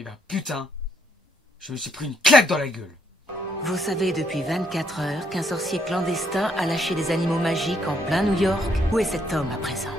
Et ben putain, je me suis pris une claque dans la gueule. Vous savez depuis 24 heures qu'un sorcier clandestin a lâché des animaux magiques en plein New York. Où est cet homme à présent?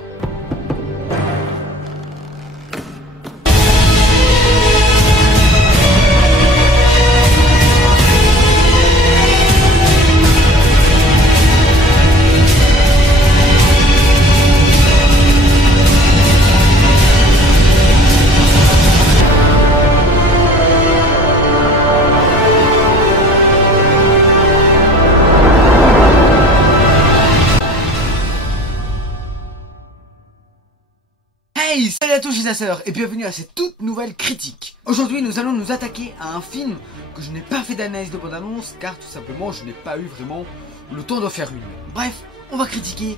Hey, salut à tous les chasseurs et bienvenue à cette toute nouvelle critique. Aujourd'hui nous allons nous attaquer à un film que je n'ai pas fait d'analyse de bande-annonce car tout simplement je n'ai pas eu vraiment le temps d'en faire une. Bref, on va critiquer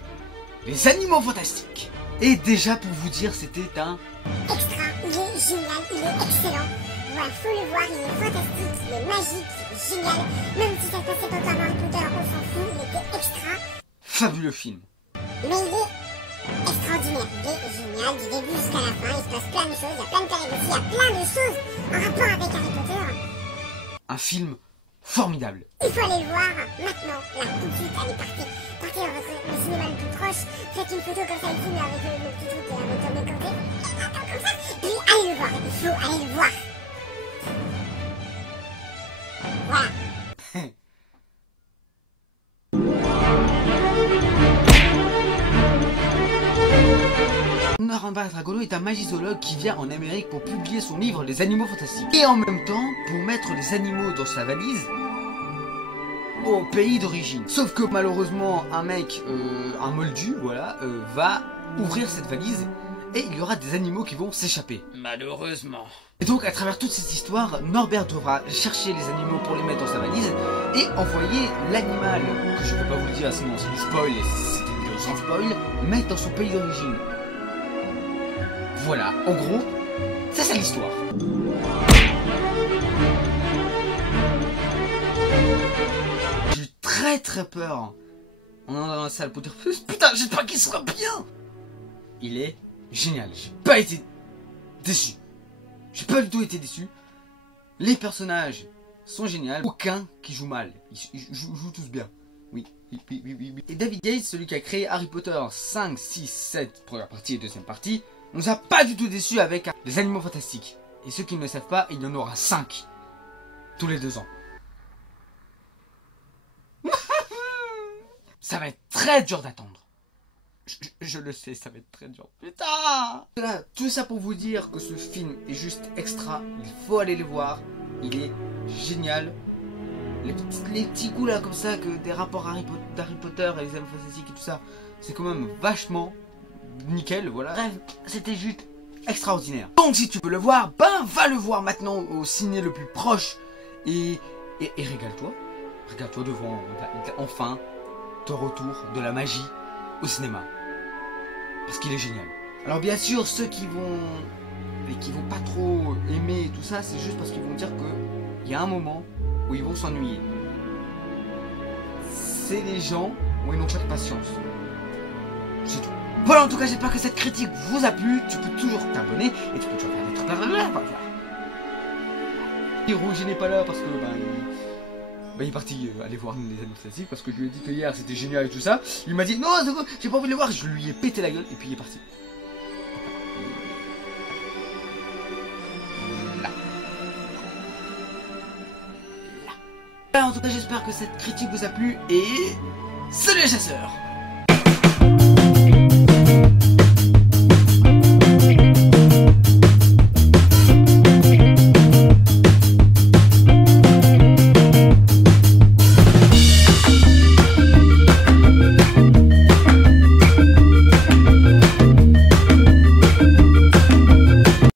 les animaux fantastiques. Et déjà pour vous dire c'était un extra, il est génial, il est excellent. Voilà, faut le voir, il est fantastique, il est magique, il est génial. Même si ça se passait pas dans Harry Potter, on s'en fout, il était extra. fabuleux film. Mais il est extraordinaire, il est génial du début jusqu'à la fin, il se passe plein de choses, il y a plein de péripéties, il y a plein de choses en rapport avec Harry Potter. Un film formidable. Il faut aller le voir maintenant, là, tout de suite, allez, partez dans le cinéma le plus proche, faites une photo comme ça, le film avec le petit truc avec Tom Côté, comme ça, puis allez le voir, il faut aller le voir. Voilà. Naramba Dragolo est un magizologue qui vient en Amérique pour publier son livre Les Animaux Fantastiques. Et en même temps, pour mettre les animaux dans sa valise au pays d'origine. Sauf que malheureusement, un mec, un moldu, voilà, va ouvrir cette valise et il y aura des animaux qui vont s'échapper. Malheureusement. Et donc, à travers toute cette histoire, Norbert devra chercher les animaux pour les mettre dans sa valise et envoyer l'animal, que je ne vais pas vous le dire, sinon c'est du spoil et c'est une vidéo sans spoil, mettre dans son pays d'origine. Voilà, en gros, ça c'est l'histoire. J'ai très peur en entrant dans la salle pour dire putain, j'espère qu'il sera bien. Il est génial, j'ai pas été déçu. J'ai pas du tout été déçu. Les personnages sont géniaux, aucun qui joue mal, ils jouent tous bien. Oui. Et David Yates, celui qui a créé Harry Potter 5, 6, 7, première partie et deuxième partie, nous a pas du tout déçus avec les animaux fantastiques. Et ceux qui ne le savent pas, il y en aura 5 tous les 2 ans. Ça va être très dur d'attendre. Je le sais, ça va être très dur. Putain! Voilà, tout ça pour vous dire que ce film est juste extra. Il faut aller le voir. Il est génial. Les petits coups là comme ça, que des rapports d'Harry Potter et les animaux fantastiques et tout ça, c'est quand même vachement nickel, voilà. Bref, c'était juste extraordinaire. Donc si tu veux le voir, ben va le voir maintenant au ciné le plus proche et régale-toi. Régale-toi devant enfin ton retour de la magie au cinéma. Parce qu'il est génial. Alors bien sûr, ceux qui vont pas trop aimer tout ça, c'est juste parce qu'ils vont dire que il y a un moment où ils vont s'ennuyer. C'est les gens où ils n'ont pas de patience. C'est tout. Voilà, en tout cas, j'espère que cette critique vous a plu. Tu peux toujours t'abonner et tu peux toujours faire des trucs là. Et Rouge n'est pas là parce que il est parti aller voir les animaux fantastiques parce que je lui ai dit que hier c'était génial et tout ça. Il m'a dit non, j'ai pas envie de le voir. Je lui ai pété la gueule et puis il est parti. En tout cas, j'espère que cette critique vous a plu et salut les chasseurs!